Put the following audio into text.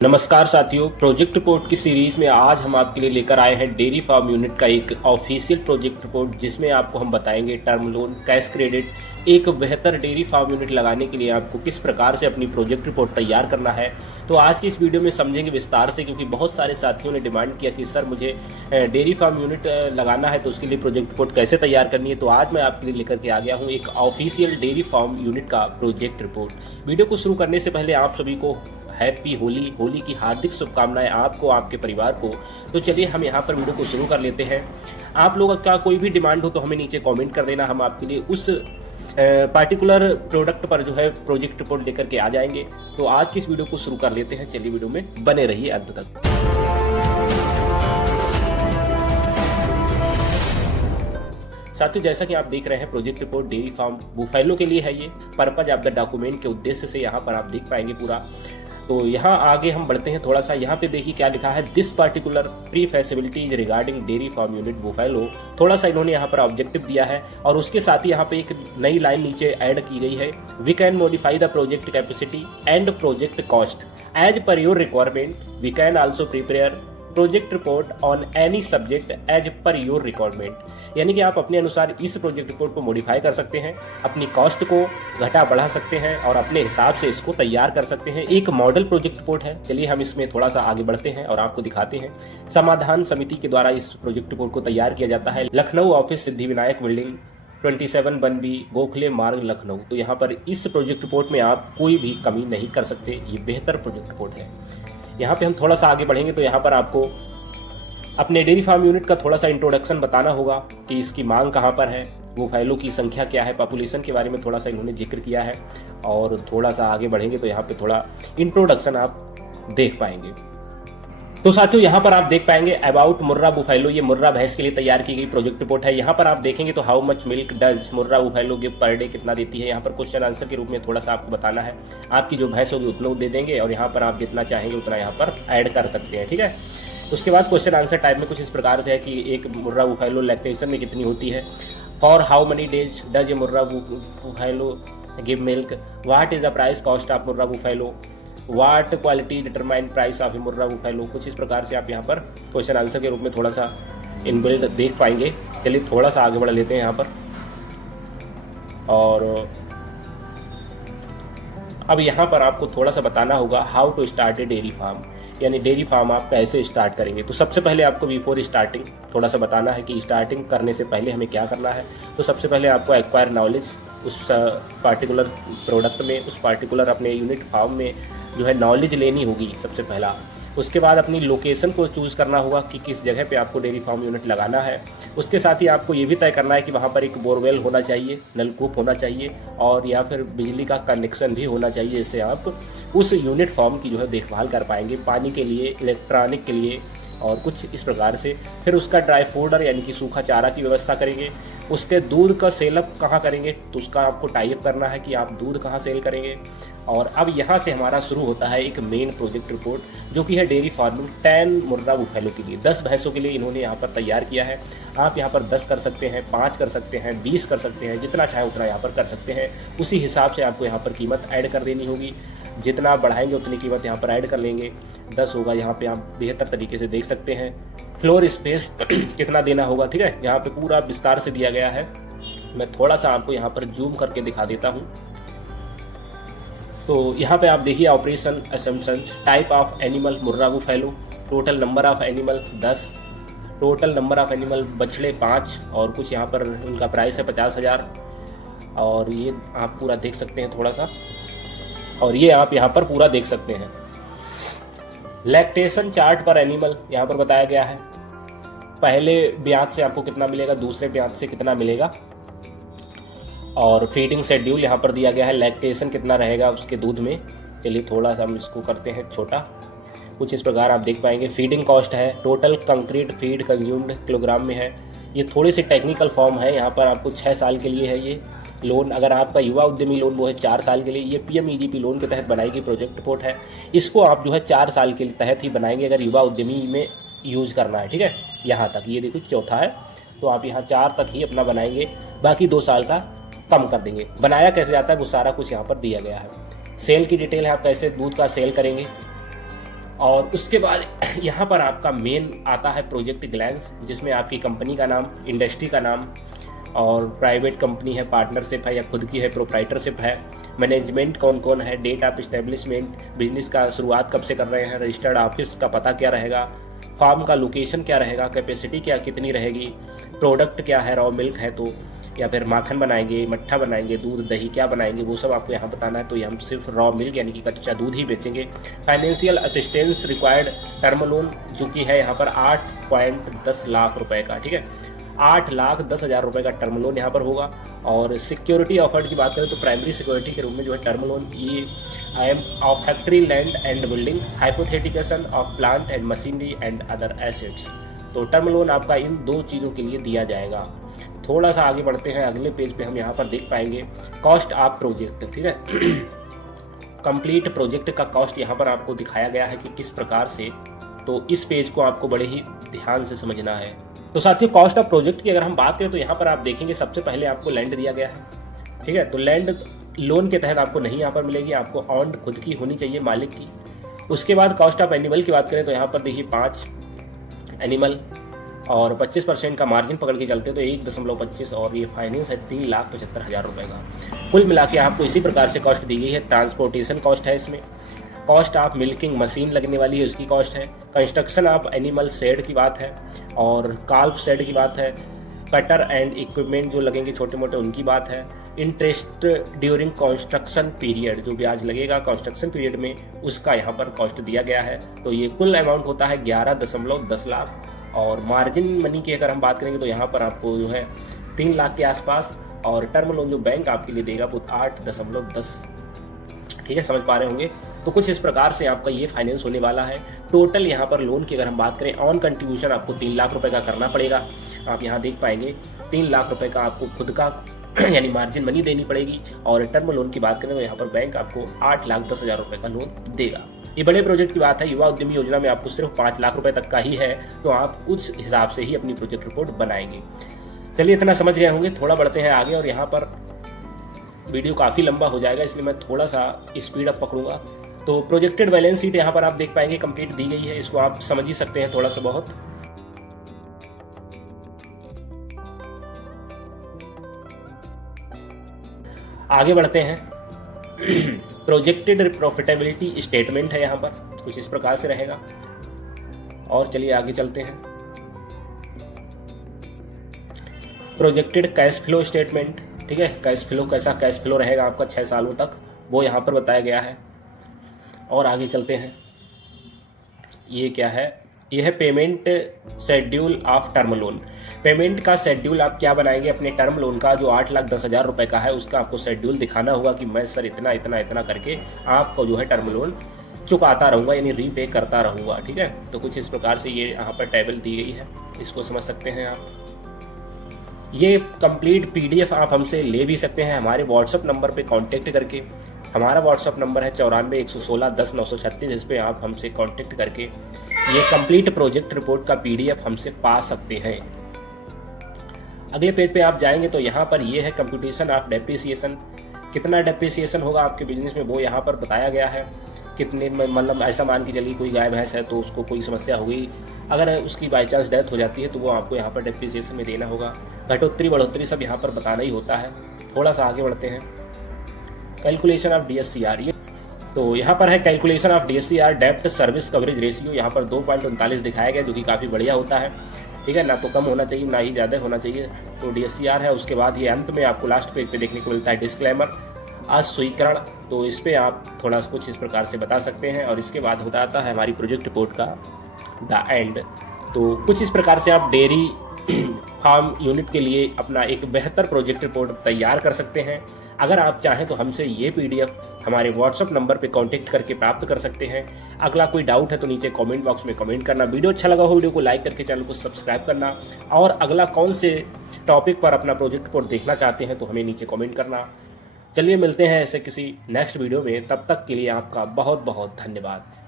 नमस्कार साथियों, project report की सीरीज में आज हम आपके लिए लेकर आए हैं डेयरी फार्म यूनिट का एक ऑफिशियल प्रोजेक्ट रिपोर्ट, जिसमें आपको हम बताएंगे टर्म लोन, कैश क्रेडिट, एक बेहतर डेयरी फार्म यूनिट लगाने के लिए आपको किस प्रकार से अपनी प्रोजेक्ट रिपोर्ट तैयार करना है। तो आज की इस वीडियो में समझेंगे विस्तार से, क्योंकि बहुत सारे साथियों ने डिमांड किया कि सर मुझे डेयरी फार्म यूनिट लगाना है तो उसके लिए प्रोजेक्ट रिपोर्ट कैसे तैयार करनी है। तो आज मैं आपके लिए लेकर के आ गया हूँ एक ऑफिशियल डेयरी फार्म यूनिट का प्रोजेक्ट रिपोर्ट। वीडियो को शुरू करने से पहले आप सभी को हैप्पी होली, होली की हार्दिक शुभकामनाएं आपको, आपके परिवार को। तो चलिए हम यहाँ पर वीडियो को शुरू कर लेते हैं। आप लोगों का कोई भी डिमांड हो तो हमें नीचे कमेंट कर देना, हम आपके लिए उस पार्टिकुलर प्रोडक्ट पर जो है प्रोजेक्ट रिपोर्ट लेकर के आ जाएंगे। तो आज की इस वीडियो को शुरू कर लेते हैं। चलिए वीडियो में बने रहिए अंत तक। साथियों, जैसा कि आप देख रहे हैं project report dairy farm buffalo के लिए है। ये पर्पज ऑफ द डॉक्यूमेंट के उद्देश्य से यहाँ पर आप देख पाएंगे पूरा। तो यहाँ आगे हम बढ़ते हैं थोड़ा सा। यहाँ पे देखिए क्या लिखा है, this particular pre facilities regarding dairy farm unit buffalo. थोड़ा सा इन्होंने यहाँ पर ऑब्जेक्टिव दिया है और उसके साथ ही यहाँ पे एक नई लाइन नीचे ऐड की गई है, we can modify the project capacity and project cost as per your requirement. We can also prepare project report on any subject as per your requirement. यानी कि आप अपने अनुसार इस प्रोजेक्ट रिपोर्ट को मॉडिफाई कर सकते हैं, अपनी कॉस्ट को घटा बढ़ा सकते हैं और अपने हिसाब से इसको तैयार कर सकते हैं। एक मॉडल प्रोजेक्ट रिपोर्ट है। चलिए हम इसमें थोड़ा सा आगे बढ़ते हैं और आपको दिखाते हैं। समाधान समिति के द्वारा इस प्रोजेक्ट रिपोर्ट को तैयार किया जाता है। Lucknow office, Siddhivinayak building, 27 1B, Gokhale मार्ग, लखनऊ। तो यहाँ पर इस प्रोजेक्ट रिपोर्ट में आप कोई भी कमी नहीं कर सकते। ये बेहतर प्रोजेक्ट रिपोर्ट है। यहाँ पे हम थोड़ा सा आगे बढ़ेंगे तो यहाँ पर आपको अपने डेयरी फार्म यूनिट का थोड़ा सा इंट्रोडक्शन बताना होगा कि इसकी मांग कहाँ पर है, बुफैलो की संख्या क्या है, पॉपुलेशन के बारे में थोड़ा सा इन्होंने जिक्र किया है। और थोड़ा सा आगे बढ़ेंगे तो यहाँ पे थोड़ा इंट्रोडक्शन आप देख पाएंगे। तो साथियों, यहाँ पर आप देख पाएंगे अबाउट मुर्रा बुफैलो। ये मुर्रा भैंस के लिए तैयार की गई प्रोजेक्ट रिपोर्ट है। यहाँ पर आप देखेंगे तो how much milk does Murrah buffalo give per day, कितना देती है। यहाँ पर क्वेश्चन आंसर के रूप में थोड़ा सा आपको बताना है। आपकी जो भैंस होगी उतना दे देंगे और यहाँ पर आप जितना चाहेंगे उतना यहाँ पर ऐड कर सकते हैं, ठीक है। उसके बाद क्वेश्चन आंसर टाइप में कुछ इस प्रकार से है कि एक मुर्रा बुफैलो लैक्टेशन में कितनी होती है, for how many days does a Murrah buffalo give milk, what is the price cost of Murrah buffalo, what quality determine price of Murrah buffalo. कुछ इस प्रकार से आप यहाँ पर क्वेश्चन आंसर के रूप में थोड़ा सा इनबिल्ड देख पाएंगे। चलिए थोड़ा सा आगे बढ़ लेते हैं यहाँ पर। और अब यहाँ पर आपको थोड़ा सा बताना होगा how to start a dairy farm, यानी डेयरी फार्म आप कैसे स्टार्ट करेंगे। तो सबसे पहले आपको बिफोर स्टार्टिंग थोड़ा सा बताना है कि स्टार्टिंग करने से पहले हमें क्या करना है। तो सबसे पहले आपको एक्वायर नॉलेज उस पार्टिकुलर प्रोडक्ट में, उस पार्टिकुलर अपने यूनिट फार्म में जो है नॉलेज लेनी होगी सबसे पहला। उसके बाद अपनी लोकेशन को चूज़ करना होगा कि किस जगह पे आपको डेयरी फार्म यूनिट लगाना है। उसके साथ ही आपको ये भी तय करना है कि वहाँ पर एक बोरवेल होना चाहिए, नलकूप होना चाहिए और या फिर बिजली का कनेक्शन भी होना चाहिए, जिससे आप उस यूनिट फार्म की जो है देखभाल कर पाएंगे, पानी के लिए, इलेक्ट्रॉनिक के लिए और कुछ इस प्रकार से। फिर उसका ड्राई फूडर यानी कि सूखा चारा की व्यवस्था करेंगे। उसके दूध का सेलअप कहाँ करेंगे, तो उसका आपको टाइप करना है कि आप दूध कहाँ सेल करेंगे। और अब यहाँ से हमारा शुरू होता है एक मेन प्रोजेक्ट रिपोर्ट, जो कि है डेयरी फार्मिंग 10 मुर्रा बुफैलो के लिए, 10 भैंसों के लिए इन्होंने यहाँ पर तैयार किया है। आप यहाँ पर 10 कर सकते हैं, 5 कर सकते हैं, 20 कर सकते हैं, जितना चाहे उतना यहाँ पर कर सकते हैं। उसी हिसाब से आपको यहाँ पर कीमत ऐड कर देनी होगी। जितना आप बढ़ाएंगे उतनी कीमत यहाँ पर ऐड कर लेंगे। 10 होगा, यहाँ पे आप बेहतर तरीके से देख सकते हैं। फ्लोर स्पेस कितना देना होगा, ठीक है, यहाँ पे पूरा विस्तार से दिया गया है। मैं थोड़ा सा आपको यहाँ पर जूम करके दिखा देता हूँ। तो यहाँ पे आप देखिए operation assumption, type of animal Murrah buffalo, total number of animal 10, total number of animal बछड़े 5 और कुछ यहाँ पर उनका प्राइस है 50,000। और ये आप पूरा देख सकते हैं थोड़ा सा, और ये आप यहाँ पर पूरा देख सकते हैं। लैक्टेशन चार्ट पर एनिमल यहाँ पर बताया गया है। पहले ब्याज से आपको कितना मिलेगा, दूसरे ब्याज से कितना मिलेगा, और फीडिंग शेड्यूल यहाँ पर दिया गया है। लैक्टेशन कितना रहेगा उसके दूध में। चलिए थोड़ा सा हम इसको करते हैं छोटा। कुछ इस प्रकार आप देख पाएंगे। फीडिंग कॉस्ट है, total concrete feed consumed kilogram में है। ये थोड़ी सी टेक्निकल फॉर्म है। यहाँ पर आपको 6 साल के लिए है ये लोन। अगर आपका युवा उद्यमी लोन वो है 4 साल के लिए। ये PMEGP लोन के तहत बनाई गई प्रोजेक्ट रिपोर्ट है। इसको आप जो है 4 साल के तहत ही बनाएंगे अगर युवा उद्यमी में यूज़ करना है, ठीक है। यहाँ तक ये देखो चौथा है, तो आप यहाँ 4 तक ही अपना बनाएंगे, बाकी 2 साल का कम कर देंगे। बनाया कैसे जाता है वो सारा कुछ यहाँ पर दिया गया है। सेल की डिटेल है, आप कैसे दूध का सेल करेंगे। और उसके बाद यहाँ पर आपका मेन आता है प्रोजेक्ट ग्लैंस, जिसमें आपकी कंपनी का नाम, इंडस्ट्री का नाम, और प्राइवेट कंपनी है, पार्टनरशिप है या खुद की है, प्रोप्राइटरशिप है, मैनेजमेंट कौन कौन है, डेट ऑफ इस्टेब्लिशमेंट, बिजनेस का शुरुआत कब से कर रहे हैं, रजिस्टर्ड ऑफिस का पता क्या रहेगा, फार्म का लोकेशन क्या रहेगा, कैपेसिटी क्या कितनी रहेगी, प्रोडक्ट क्या है, रॉ मिल्क है तो या फिर माखन बनाएंगे, मट्ठा बनाएंगे, दूध दही क्या बनाएंगे, वो सब आपको यहाँ बताना है। तो ये हम सिर्फ रॉ मिल्क यानी कि कच्चा दूध ही बेचेंगे। Financial assistance required term loan जो कि है यहाँ पर 8.10 लाख रुपए का, ठीक है, 8,10,000 रुपये का टर्म लोन यहाँ पर होगा। और सिक्योरिटी ऑफर्ड की बात करें तो प्राइमरी सिक्योरिटी के रूप में जो है टर्म लोन ये I M of factory land and building, hypothecation of plant and machinery and other assets. तो टर्म लोन आपका इन 2 चीज़ों के लिए दिया जाएगा। थोड़ा सा आगे बढ़ते हैं, अगले पेज पे हम यहाँ पर देख पाएंगे कॉस्ट ऑफ प्रोजेक्ट, ठीक है। कंप्लीट प्रोजेक्ट का कॉस्ट यहाँ पर आपको दिखाया गया है कि किस प्रकार से, तो इस पेज को आपको बड़े ही ध्यान से समझना है। तो साथियों, कॉस्ट ऑफ प्रोजेक्ट की अगर हम बात करें तो यहाँ पर आप देखेंगे सबसे पहले आपको लैंड दिया गया है, ठीक है। तो लैंड लोन के तहत आपको नहीं यहाँ पर मिलेगी, आपको ऑन खुद की होनी चाहिए, मालिक की। उसके बाद कॉस्ट ऑफ एनिमल की बात करें तो यहाँ पर देखिए 5 एनिमल और 25% का मार्जिन पकड़ के चलते तो 1.25 और ये फाइनेंस है 3,75,000 रुपये का। कुल मिला के आपको इसी प्रकार से कॉस्ट दी गई है। ट्रांसपोर्टेशन कॉस्ट है इसमें, कॉस्ट ऑफ मिल्किंग मशीन लगने वाली है उसकी कॉस्ट है, कंस्ट्रक्शन ऑफ एनिमल शेड की बात है और काल्फ शेड की बात है, कटर एंड इक्विपमेंट जो लगेंगे छोटे मोटे उनकी बात है, इंटरेस्ट ड्यूरिंग कंस्ट्रक्शन पीरियड जो ब्याज लगेगा कंस्ट्रक्शन पीरियड में उसका यहाँ पर कॉस्ट दिया गया है। तो ये कुल अमाउंट होता है 11.10 लाख। और मार्जिन मनी की अगर हम बात करेंगे तो यहाँ पर आपको जो है 3 लाख के आसपास, और टर्म लोन जो बैंक आपके लिए देगा वो 8.10, ठीक है, समझ पा रहे होंगे। तो कुछ इस प्रकार से आपका ये फाइनेंस होने वाला है। टोटल यहाँ पर लोन की अगर हम बात करें, ऑन कंट्रीब्यूशन आपको 3 लाख रुपए का करना पड़ेगा। आप यहाँ देख पाएंगे 3 लाख रुपए का आपको खुद का यानी मार्जिन मनी देनी पड़ेगी। और टर्म लोन की बात करें तो यहाँ पर बैंक आपको 8,10,000 रुपये का लोन देगा। ये बड़े प्रोजेक्ट की बात है। युवा उद्यमी योजना में आपको सिर्फ 5 लाख रुपए तक का ही है, तो आप उस हिसाब से ही अपनी प्रोजेक्ट रिपोर्ट बनाएंगे। चलिए, इतना समझ गए होंगे। थोड़ा बढ़ते हैं आगे, और यहाँ पर वीडियो काफ़ी लंबा हो जाएगा इसलिए मैं थोड़ा सा स्पीड अप पकड़ूंगा। तो प्रोजेक्टेड बैलेंस शीट यहाँ पर आप देख पाएंगे कंप्लीट दी गई है, इसको आप समझ ही सकते हैं थोड़ा सा बहुत। आगे बढ़ते हैं। प्रोजेक्टेड प्रॉफिटेबिलिटी स्टेटमेंट है यहाँ पर, कुछ इस प्रकार से रहेगा। और चलिए आगे चलते हैं। प्रोजेक्टेड कैश फ्लो स्टेटमेंट, ठीक है, कैश फ्लो कैसा कैश फ्लो रहेगा आपका 6 सालों तक, वो यहाँ पर बताया गया है। और आगे चलते हैं। ये क्या है? ये है payment schedule of term loan. Payment का शेड्यूल आप क्या बनाएंगे अपने टर्म लोन का, जो 8,10,000 रुपये का है, उसका आपको शेड्यूल दिखाना होगा कि मैं सर इतना इतना इतना करके आपको जो है टर्म लोन चुकाता रहूँगा, यानी रीपे करता रहूँगा, ठीक है। तो कुछ इस प्रकार से ये यहाँ पर टेबल दी गई है, इसको समझ सकते हैं आप। ये कंप्लीट PDF आप हमसे ले भी सकते हैं हमारे व्हाट्सअप नंबर पे कांटेक्ट करके। हमारा व्हाट्सअप नंबर है 94 116 10 936, इस पर आप हमसे कांटेक्ट करके ये कंप्लीट प्रोजेक्ट रिपोर्ट का PDF हमसे पा सकते हैं। अगले पेज पे आप जाएंगे तो यहाँ पर ये है कंप्यूटेशन ऑफ डेप्रिसिएशन। कितना डेप्रिसिएशन होगा आपके बिजनेस में वो यहाँ पर बताया गया है। कितने मतलब ऐसा मान के चलिए कोई गाय भैंस है तो उसको कोई समस्या हो गई, अगर उसकी बाई चांस डेथ हो जाती है तो वो आपको यहाँ पर डेप्रिसिएशन में देना होगा। घटोत्तरी बढ़ोत्तरी सब यहाँ पर बताना ही होता है। थोड़ा सा आगे बढ़ते हैं। कैलकुलेशन ऑफ DSCR, ये तो यहाँ पर है कैलकुलेशन ऑफ DSCR डेप्ट सर्विस कवरेज रेशियो, यहाँ पर 2.39 दिखाया गया, जो कि काफ़ी बढ़िया होता है, ठीक है। ना तो कम होना चाहिए ना ही ज़्यादा होना चाहिए। तो DSCR है। उसके बाद ये अंत में आपको लास्ट पेज पे देखने को मिलता है डिस्क्लेमर, अस्वीकरण। तो इस पर आप थोड़ा सा कुछ इस प्रकार से बता सकते हैं। और इसके बाद होता आता है हमारी प्रोजेक्ट रिपोर्ट का द एंड। तो कुछ इस प्रकार से आप डेयरी फार्म यूनिट के लिए अपना एक बेहतर प्रोजेक्ट रिपोर्ट तैयार कर सकते हैं। अगर आप चाहें तो हमसे ये PDF हमारे व्हाट्सअप नंबर पे कांटेक्ट करके प्राप्त कर सकते हैं। अगला कोई डाउट है तो नीचे कमेंट बॉक्स में कमेंट करना। वीडियो अच्छा लगा हो वीडियो को लाइक करके चैनल को सब्सक्राइब करना। और अगला कौन से टॉपिक पर अपना प्रोजेक्ट रिपोर्ट देखना चाहते हैं तो हमें नीचे कमेंट करना। चलिए मिलते हैं ऐसे किसी नेक्स्ट वीडियो में, तब तक के लिए आपका बहुत बहुत धन्यवाद।